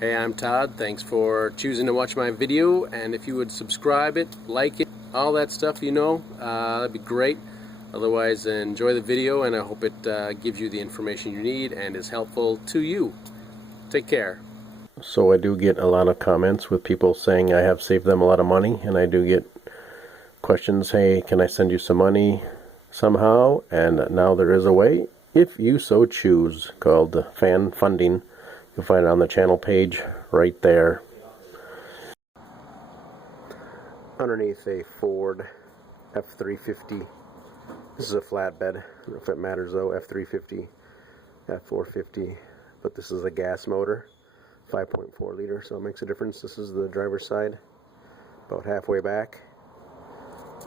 Hey, I'm Todd. Thanks for choosing to watch my video, and if you would subscribe it, like it, all that stuff, that'd be great. Otherwise, enjoy the video, and I hope it gives you the information you need and is helpful to you. Take care. So I do get a lot of comments with people saying I have saved them a lot of money, and I do get questions, hey, can I send you some money somehow? And now there is a way, if you so choose, called fan funding. You'll find it on the channel page right there. Underneath a Ford F350. This is a flatbed. I don't know if it matters though. F350, F450. But this is a gas motor, 5.4 liter, so it makes a difference. This is the driver's side, about halfway back.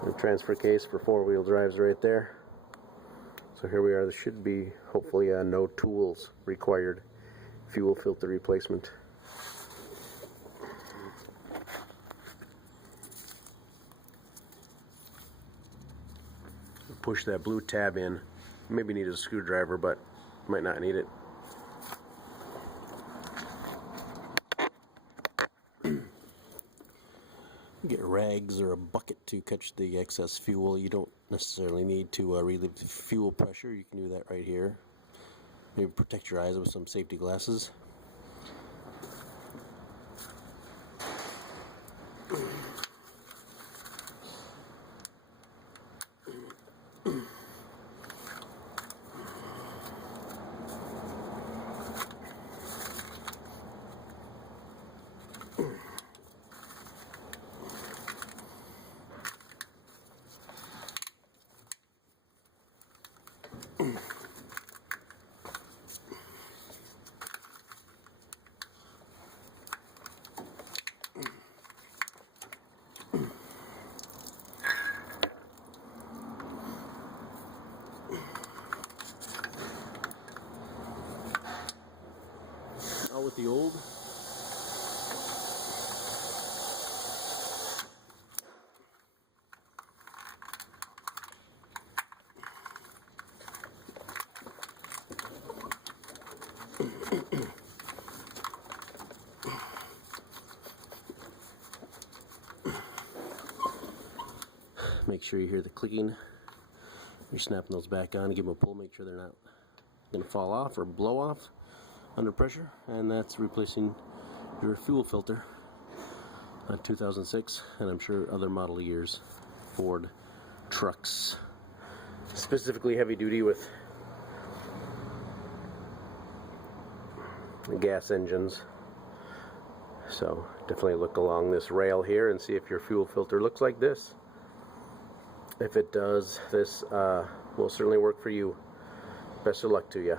And transfer case for four-wheel drives right there. So here we are. There should be hopefully no tools required. Fuel filter replacement. Push that blue tab in. Maybe need a screwdriver, but might not need it. Get rags or a bucket to catch the excess fuel. You don't necessarily need to relieve the fuel pressure. You can do that right here. Maybe protect your eyes with some safety glasses. Out with the old. Make sure you hear the clicking. You're snapping those back on. Give them a pull. Make sure they're not going to fall off or blow off under pressure. And that's replacing your fuel filter on 2006 and I'm sure other model years Ford trucks, specifically heavy duty with gas engines. So definitely look along this rail here and see if your fuel filter looks like this. If it does, this will certainly work for you. Best of luck to you.